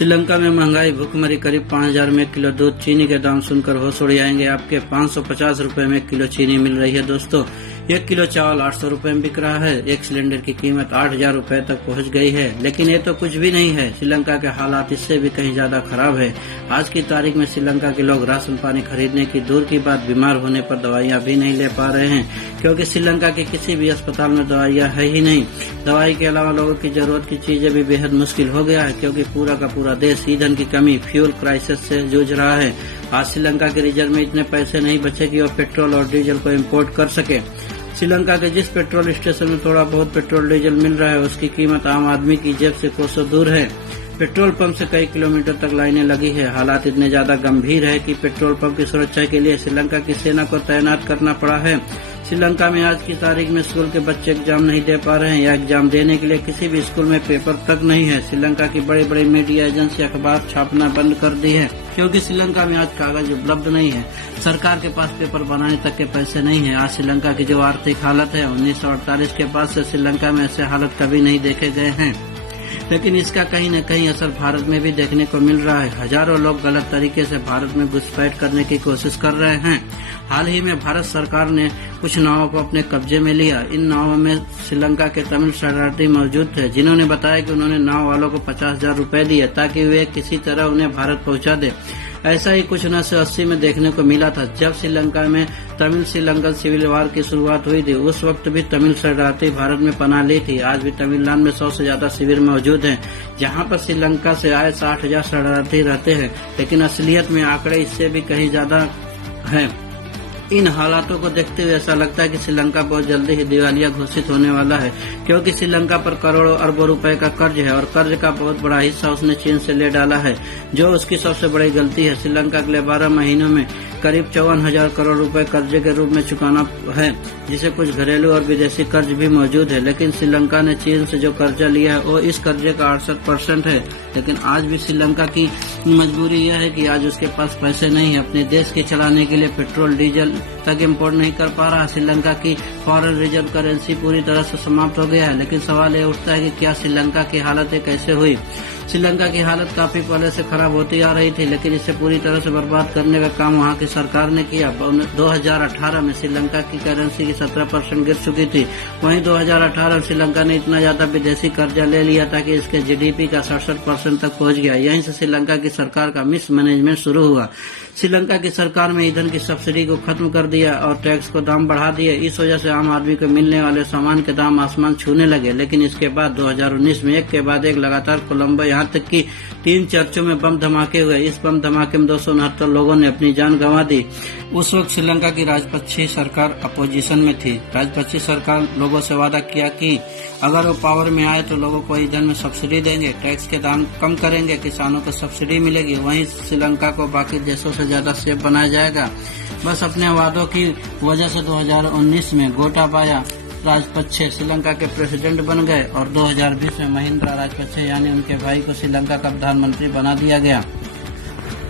श्रीलंका में महंगाई भूखमरी करीब 5,000 में किलो दूध। चीनी के दाम सुनकर होश उड़ जाएंगे आपके। 550 रुपए में किलो चीनी मिल रही है दोस्तों। 1 किलो चावल 800 रुपए में बिक रहा है। एक सिलेंडर की कीमत 8,000 रुपए तक पहुंच गई है। लेकिन ये तो कुछ भी नहीं है, श्रीलंका के हालात इससे भी कहीं ज्यादा खराब है। आज की तारीख में श्रीलंका के लोग राशन पानी खरीदने की दूर की बात, बीमार होने पर दवाइयाँ भी नहीं ले पा रहे हैं, क्योंकि श्रीलंका के किसी भी अस्पताल में दवाइयाँ है ही नहीं। दवाई के अलावा लोगों की जरूरत की चीजें भी बेहद मुश्किल हो गया है, क्योंकि पूरा का पूरा देश ईंधन की कमी, फ्यूल क्राइसिस से जूझ रहा है। आज श्रीलंका के रिजर्व में इतने पैसे नहीं बचे कि वो पेट्रोल और डीजल को इम्पोर्ट कर सके। श्रीलंका के जिस पेट्रोल स्टेशन में थोड़ा बहुत पेट्रोल डीजल मिल रहा है, उसकी कीमत आम आदमी की जेब से कोसों दूर है। पेट्रोल पंप से कई किलोमीटर तक लाइनें लगी है। हालात इतने ज्यादा गंभीर है कि पेट्रोल पंप की सुरक्षा के लिए श्रीलंका की सेना को तैनात करना पड़ा है। श्रीलंका में आज की तारीख में स्कूल के बच्चे एग्जाम नहीं दे पा रहे हैं, या एग्जाम देने के लिए किसी भी स्कूल में पेपर तक नहीं है। श्रीलंका की बड़ी बड़ी मीडिया एजेंसी अखबार छापना बंद कर दी है, क्योंकि श्रीलंका में आज कागज उपलब्ध नहीं है। सरकार के पास पेपर बनाने तक के पैसे नहीं है। आज श्रीलंका की जो आर्थिक हालत है, 1948 के बाद से श्रीलंका में ऐसे हालत कभी नहीं देखे गए हैं। लेकिन इसका कहीं न कहीं असर भारत में भी देखने को मिल रहा है। हजारों लोग गलत तरीके से भारत में घुसपैठ करने की कोशिश कर रहे हैं। हाल ही में भारत सरकार ने कुछ नावों को अपने कब्जे में लिया। इन नावों में श्रीलंका के तमिल शरणार्थी मौजूद थे, जिन्होंने बताया कि उन्होंने नाव वालों को 50,000 रुपए दिए ताकि वे किसी तरह उन्हें भारत पहुंचा दे। ऐसा ही कुछ 1980 में देखने को मिला था, जब श्रीलंका में तमिल श्रीलंकन सिविल वार की शुरुआत हुई थी। उस वक्त भी तमिल शरणार्थी भारत में पनाह ली थी। आज भी तमिलनाडु में 100 से ज्यादा शिविर मौजूद हैं, जहां पर श्रीलंका से आए 60,000 शरणार्थी रहते हैं। लेकिन असलियत में आंकड़े इससे भी कहीं ज्यादा हैं। इन हालातों को देखते हुए ऐसा लगता है कि श्रीलंका बहुत जल्दी ही दिवालिया घोषित होने वाला है, क्योंकि श्रीलंका पर करोड़ों अरबों रुपए का कर्ज है और कर्ज का बहुत बड़ा हिस्सा उसने चीन से ले डाला है, जो उसकी सबसे बड़ी गलती है। श्रीलंका अगले 12 महीनों में करीब 54,000 करोड़ रुपए कर्जे के रूप में चुकाना है, जिसे कुछ घरेलू और विदेशी कर्ज भी मौजूद है। लेकिन श्रीलंका ने चीन से जो कर्जा लिया है, वो इस कर्जे का 68% है। लेकिन आज भी श्रीलंका की मजबूरी यह है कि आज उसके पास पैसे नहीं है। अपने देश के चलाने के लिए पेट्रोल डीजल तक इम्पोर्ट नहीं कर पा रहा। श्रीलंका की फॉरेन रिजर्व करेंसी पूरी तरह से समाप्त हो गया है। लेकिन सवाल ये उठता है कि क्या श्रीलंका की हालत कैसे हुई। श्रीलंका की हालत काफी पहले से खराब होती आ रही थी, लेकिन इसे पूरी तरह से बर्बाद करने का काम वहां की सरकार ने किया। 2018 में श्रीलंका की करेंसी की 17% गिर चुकी थी। वहीं 2018 में श्रीलंका ने इतना ज्यादा विदेशी कर्जा ले लिया था कि इसके जीडीपी का 67% तक पहुंच गया। यहीं से श्रीलंका की सरकार का मिसमैनेजमेंट शुरू हुआ। श्रीलंका की सरकार में ईंधन की सब्सिडी को खत्म कर दिया और टैक्स को दाम बढ़ा दिए। इस वजह से आम आदमी को मिलने वाले सामान के दाम आसमान छूने लगे। लेकिन इसके बाद 2019 में एक के बाद एक लगातार कोलंबो यहाँ तक कि 3 चर्चों में बम धमाके हुए। इस बम धमाके में 269 लोगों ने अपनी जान गंवा दी। उस वक्त श्रीलंका की राजपक्षी सरकार अपोजिशन में थी। राजपक्षी सरकार लोगों से वादा किया कि अगर वो पावर में आए तो लोगों को ईंधन में सब्सिडी देंगे, टैक्स के दाम कम करेंगे, किसानों को सब्सिडी मिलेगी। वहीं श्रीलंका को बाकी देशों से ज्यादा सेफ बनाया जाएगा। बस अपने वादों की वजह से 2019 में गोटाबाया राजपक्षे श्रीलंका के प्रेसिडेंट बन गए और 2020 में महिंद्रा राजपक्षे यानी उनके भाई को श्रीलंका का प्रधानमंत्री बना दिया गया।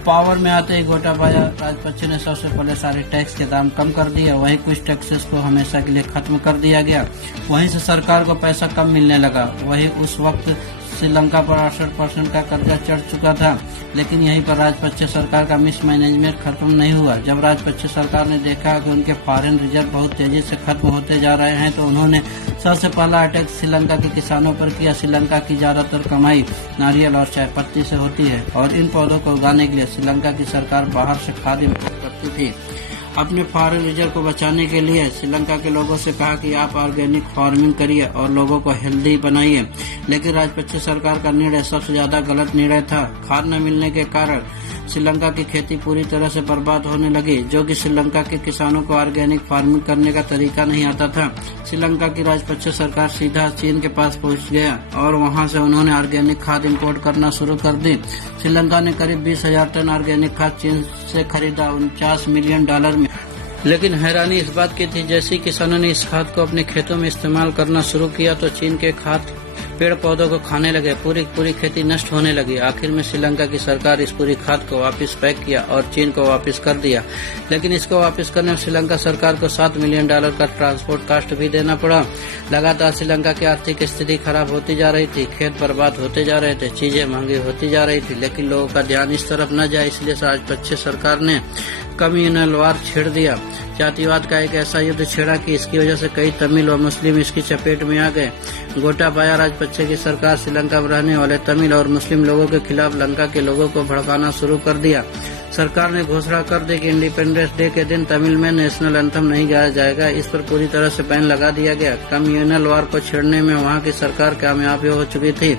पावर में आते ही गोटाबाया राजपक्षे ने सबसे पहले सारे टैक्स के दाम कम कर दिए। वहीं कुछ टैक्सेस को हमेशा के लिए खत्म कर दिया गया। वहीं से सरकार को पैसा कम मिलने लगा। वहीं उस वक्त श्रीलंका पर 68% का कर्जा चढ़ चुका था। लेकिन यहीं पर राजपक्षे सरकार का मिसमैनेजमेंट खत्म नहीं हुआ। जब राजपक्षे सरकार ने देखा कि उनके फॉरेन रिजर्व बहुत तेजी से खत्म होते जा रहे हैं, तो उन्होंने सबसे पहला अटैक श्रीलंका के किसानों पर किया। श्रीलंका की ज्यादातर कमाई नारियल और चाय पत्ती से होती है और इन पौधों को उगाने के लिए श्रीलंका की सरकार बाहर से खाद इम्पोर्ट करती थी। अपने फॉरेन रिजर्व को बचाने के लिए श्रीलंका के लोगों से कहा कि आप ऑर्गेनिक फार्मिंग करिए और लोगों को हेल्दी बनाइए। लेकिन राजपक्षे सरकार का निर्णय सबसे ज्यादा गलत निर्णय था। खाद न मिलने के कारण श्रीलंका की खेती पूरी तरह से बर्बाद होने लगी, जो कि श्रीलंका के किसानों को ऑर्गेनिक फार्मिंग करने का तरीका नहीं आता था। श्रीलंका की राजपक्षे सरकार सीधा चीन के पास पहुंच गया और वहां से उन्होंने ऑर्गेनिक खाद इंपोर्ट करना शुरू कर दी। श्रीलंका ने करीब 20,000 टन ऑर्गेनिक खाद चीन से खरीदा, $49 मिलियन में। लेकिन हैरानी इस बात की थी, जैसे किसानों ने इस खाद को अपने खेतों में इस्तेमाल करना शुरू किया तो चीन के खाद पेड़ पौधों को खाने लगे, पूरी खेती नष्ट होने लगी। आखिर में श्रीलंका की सरकार इस पूरी खाद को वापस पैक किया और चीन को वापस कर दिया। लेकिन इसको वापस करने में श्रीलंका सरकार को $7 मिलियन का ट्रांसपोर्ट कॉस्ट भी देना पड़ा। लगातार श्रीलंका की आर्थिक स्थिति खराब होती जा रही थी, खेत बर्बाद होते जा रहे थे, चीजें महंगी होती जा रही थी, लेकिन लोगों का ध्यान इस तरफ न जाए, इसलिए राजपक्षे सरकार ने कम्युनल वार छेड़ दिया। जातिवाद का एक ऐसा युद्ध छेड़ा कि इसकी वजह से कई तमिल और मुस्लिम इसकी चपेट में आ गए। गोटाबाया राजपक्षे की सरकार श्रीलंका में रहने वाले तमिल और मुस्लिम लोगों के खिलाफ लंका के लोगों को भड़काना शुरू कर दिया। सरकार ने घोषणा कर दी कि इंडिपेंडेंस डे के दिन तमिल में नेशनल एंथम नहीं गाया जाएगा। इस पर पूरी तरह से बैन लगा दिया गया। कम्युनल वार को छेड़ने में वहां की सरकार कामयाब हो चुकी थी।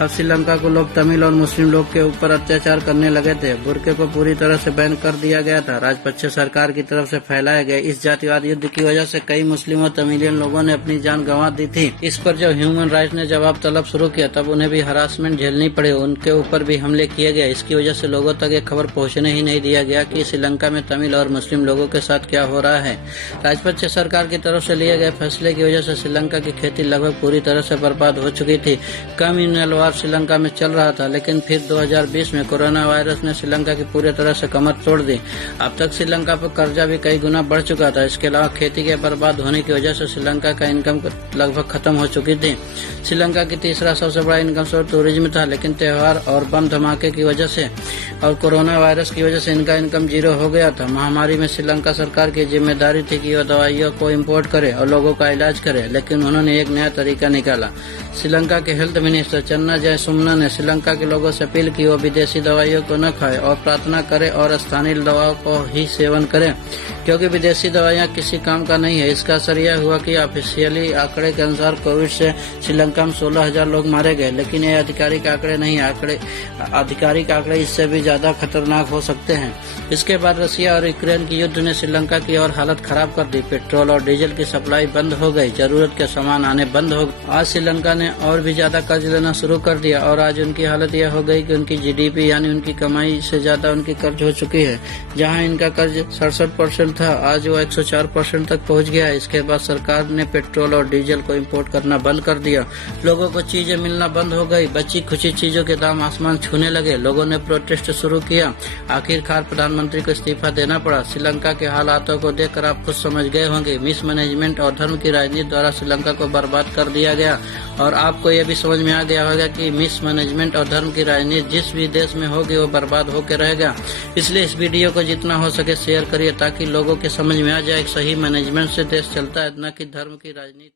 अब श्रीलंका को लोग तमिल और मुस्लिम लोग के ऊपर अत्याचार करने लगे थे। बुर्के को पूरी तरह से बैन कर दिया गया था। राजपक्षे सरकार की तरफ से फैलाए गए इस जातिवाद युद्ध की वजह से कई मुस्लिम और तमिलियन लोगों ने अपनी जान गंवा दी थी। इस पर जब ह्यूमन राइट्स ने जवाब तलब शुरू किया, तब उन्हें भी हरासमेंट झेलनी पड़ी, उनके ऊपर भी हमले किए गए। इसकी वजह से लोगों तक ये खबर पहुंचने ही नहीं दिया गया कि श्रीलंका में तमिल और मुस्लिम लोगों के साथ क्या हो रहा है। राजपक्षे सरकार की तरफ से लिए गए फैसले की वजह से श्रीलंका की खेती लगभग पूरी तरह से बर्बाद हो चुकी थी। कम्युनल वार श्रीलंका में चल रहा था, लेकिन फिर 2020 में कोरोना वायरस ने श्रीलंका की पूरी तरह से कमर तोड़ दी। अब तक श्रीलंका पर कर्जा भी कई गुना बढ़ चुका था। इसके अलावा खेती के बर्बाद होने की वजह से श्रीलंका का इनकम लगभग खत्म हो चुकी थी। श्रीलंका की तीसरा सबसे बड़ा इनकम सोर्स टूरिज्म था, लेकिन त्योहार और बम धमाके की वजह से और कोरोना वायरस की वजह से इनका इनकम जीरो हो गया था। महामारी में श्रीलंका सरकार की जिम्मेदारी थी कि वह दवाइयों को इम्पोर्ट करे और लोगों का इलाज करे, लेकिन उन्होंने एक नया तरीका निकाला। श्रीलंका के हेल्थ मिनिस्टर चन्ना जयसुमना ने श्रीलंका के लोगों से अपील की वो विदेशी दवाइयों को न खाए और प्रार्थना करे और स्थानीय दवाओं को ही सेवन करें, क्योंकि विदेशी दवाइयां किसी काम का नहीं है। इसका असर यह हुआ कि ऑफिशियली आंकड़े के अनुसार कोविड से श्रीलंका में 16,000 लोग मारे गए, लेकिन ये आधिकारिक आंकड़े नहीं। आधिकारिक आंकड़े इससे भी ज्यादा खतरनाक हो सकते हैं। इसके बाद रशिया और यूक्रेन की युद्ध ने श्रीलंका की और हालत खराब कर दी। पेट्रोल और डीजल की सप्लाई बंद हो गई, जरूरत के सामान आने बंद हो गए। आज श्रीलंका ने और भी ज्यादा कर्ज लेना शुरू कर दिया और आज उनकी हालत यह हो गई कि उनकी जीडीपी यानी उनकी कमाई से ज्यादा उनकी कर्ज हो चुकी है। जहां इनका कर्ज 67% था, आज वो 104% तक पहुंच गया। इसके बाद सरकार ने पेट्रोल और डीजल को इम्पोर्ट करना बंद कर दिया। लोगों को चीजें मिलना बंद हो गई। बची खुची चीजों के दाम आसमान छूने लगे। लोगों ने प्रोटेस्ट शुरू किया। आखिरकार प्रधानमंत्री को इस्तीफा देना पड़ा। श्रीलंका के हालातों को देखकर आप खुद समझ गए होंगे, मिसमैनेजमेंट और धर्म की राजनीति द्वारा श्रीलंका को बर्बाद कर दिया गया। और आपको यह भी समझ में आ गया होगा कि मिसमैनेजमेंट और धर्म की राजनीति जिस भी देश में होगी वो बर्बाद होकर रहेगा। इसलिए इस वीडियो को जितना हो सके शेयर करिए, ताकि लोगों के समझ में आ जाए सही मैनेजमेंट से देश चलता है, न कि धर्म की राजनीति।